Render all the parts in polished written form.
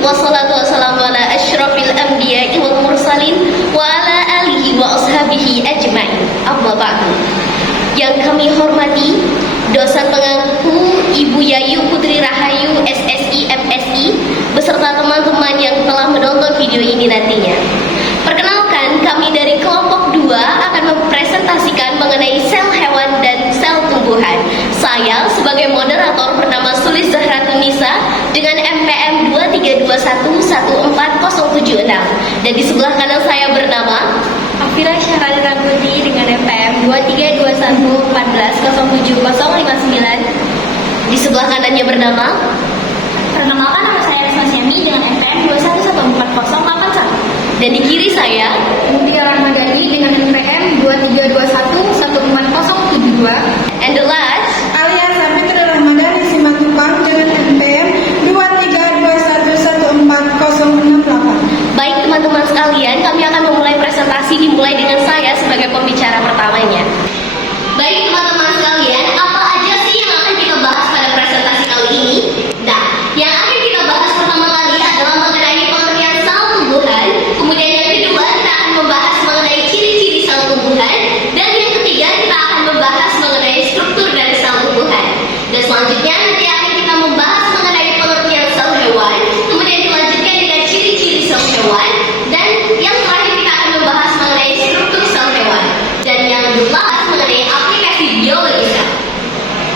wassalatu wassalamu ala asyrafil anbiya'i wal mursalin wa ala alihi wa ashabihi ajma'in. Amma ba'du. Yang kami hormati dosen pengangku Ibu Yayu Putri Rahayu SSI MSI beserta teman-teman yang telah menonton video ini nantinya. Perkenalkan, kami dari kelompok 2 akan mempresentasikan mengenai sel hewan dan sel tumbuhan. Saya sebagai moderator bernama Sulis Zahra Tunisa dengan MPM 232114076 dan di sebelah kanan saya bernama Afira Syahran Rambuti dengan MPM 23211070059. Di sebelah kanannya bernama Perkenalkan, nama saya Resma Syami dengan MPM 2114081. dan di kiri saya Mutia Ramadhani dengan MPM 232114072. and the last Alia Sapitra Ramadhani Simatupang dengan MPM 231114068. Baik teman-teman sekalian, kami akan memulai presentasi dimulai dengan saya sebagai pembicara pertamanya. Baik teman-teman sekalian, apa aja sih yang akan kita bahas pada presentasi kali ini? Nah, yang akan kita bahas pertama kali adalah mengenai pengertian sel tumbuhan. Kemudian yang kedua kita akan membahas mengenai ciri-ciri sel tumbuhan. Dan yang ketiga kita akan membahas mengenai struktur dari sel tumbuhan. Dan selanjutnya nanti akan kita membahas mengenai pengertian sel hewan. Kemudian dilanjutkan dengan ciri-ciri sel hewan. Dan yang terakhir kita akan membahas mengenai struktur sel hewan. Dan yang dibahas mengenai aplikasi biologi sel.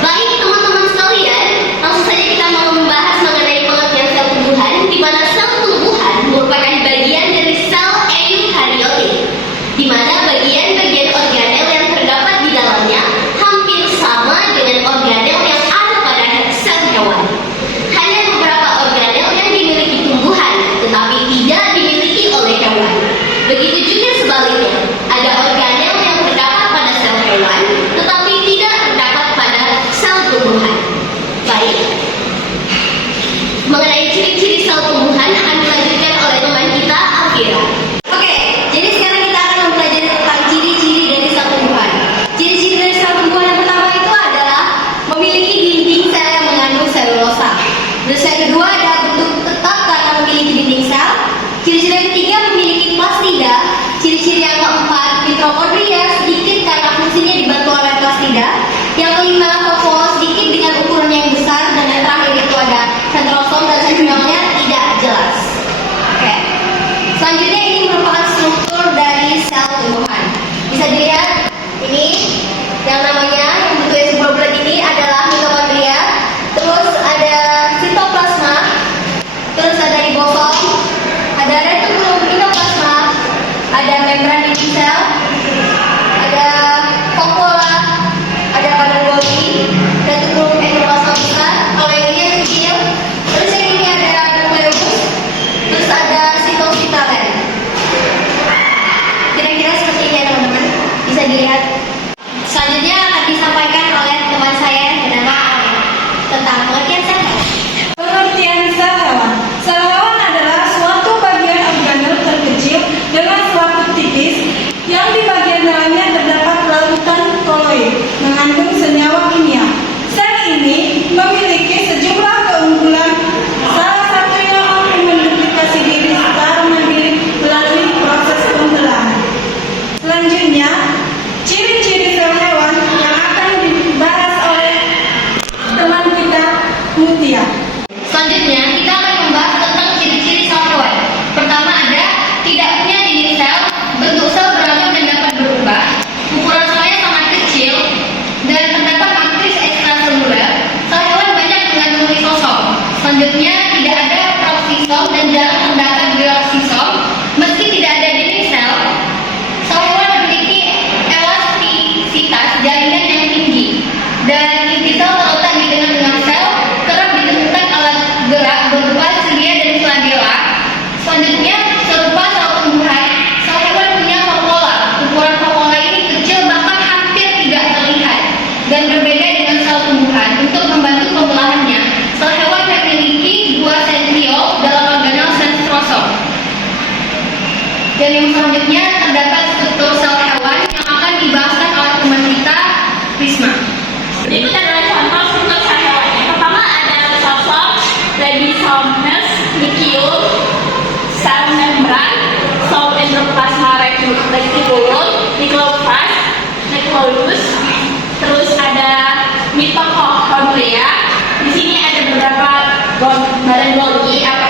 Baik teman-teman sekalian, langsung saja kita mau membahas mengenai pengertian sel tumbuhan, di mana sel tumbuhan merupakan bagian dari sel eukariotik, di mana bagian-bagian organel yang terdapat di dalamnya hampir sama dengan organel yang ada pada sel hewan. Hanya beberapa organel yang dimiliki tumbuhan, tetapi tidak dimiliki oleh hewan. Begitu juga sebaliknya, ada organel yang terdapat pada sel hewan, tetapi tidak terdapat pada sel tumbuhan. Baik, mengenai ciri-ciri sel tumbuhan akan dilanjutkan oleh teman kita, Afira. Oke, jadi sekarang kita akan mempelajari tentang ciri-ciri dari sel tumbuhan. Ciri-ciri dari sel tumbuhan yang pertama itu adalah memiliki dinding sel yang mengandung selulosa. Terus yang kedua adalah bentuk tetap karena memiliki dinding sel. Ciri-ciri yang ketiga memiliki plastida. Ciri-ciri yang keempat mitokondria sedikit karena fungsinya dibantu oleh plastida. Yang kelima vakuol sedikit dengan ukuran yang besar, dan yang terakhir itu ada sentrosom dan sentromnya tidak jelas. Oke. Selanjutnya ini merupakan struktur dari sel tumbuhan. Bisa dilihat ini yang namanya yang bentuknya sebuah bulat ini adalah mitokondria. Terus ada sitoplasma. Terus ada ribosom. Ada retikulum endoplasma. Ada membran dinding sel. Ada vakuola. Ada badan Golgi, retikulum endoplasma besar. Kalau yang ini yang kecil. Terus yang ini ada nukleus. Terus ada sitositalen. Kira-kira seperti ini ya teman-teman. Bisa dilihat. Selanjutnya akan disampaikan oleh teman saya yang bernama Alia tentang pengertian sel hewan. Pengertian sel hewan. Sel hewan adalah suatu bagian organel terkecil dengan selaput tipis yang di bagian dalamnya terdapat larutan koloid mengandung senyawa kimia. Sel ini memiliki sejumlah keunggulan. Salah satunya mampu menduplikasi diri secara mandiri melalui proses pembelahan. Selanjutnya, ciri-ciri sel hewan yang akan dibahas oleh teman kita Mutia. Selanjutnya kita akan membahas tentang ciri-ciri sel hewan. Pertama ada tidak punya dinding sel, bentuk sel beragam dan dapat berubah, ukuran selnya sangat kecil, dan terdapat matris ekstraseluler. Sel hewan banyak mengandung lisosom. Selanjutnya tidak ada proxisom dan jarang terdapat deoxisom. Meski tidak ada dinding sel, sel hewan memiliki elastisitas jaringan yang tinggi, dan inti sel terletak di tengah-tengah sel. Kerap ditemukan alat gerak berupa selia dan flagella. Selanjutnya, serupa sel tumbuhan, sel hewan punya vakuola. Ukuran vakuola ini kecil, bahkan hampir tidak terlihat, dan berbeda dengan sel tumbuhan. Untuk membantu pembelahannya, sel hewan memiliki dua sentriol dalam organel sentrosom. Dan yang selanjutnya terdapat struktur sel hewan yang akan dibahaskan oleh teman kita, Risma. Berikut adalah contoh struktur sel hewan. Yang pertama ada lisosom, ribosomes, nukleus, Barang Bronki atau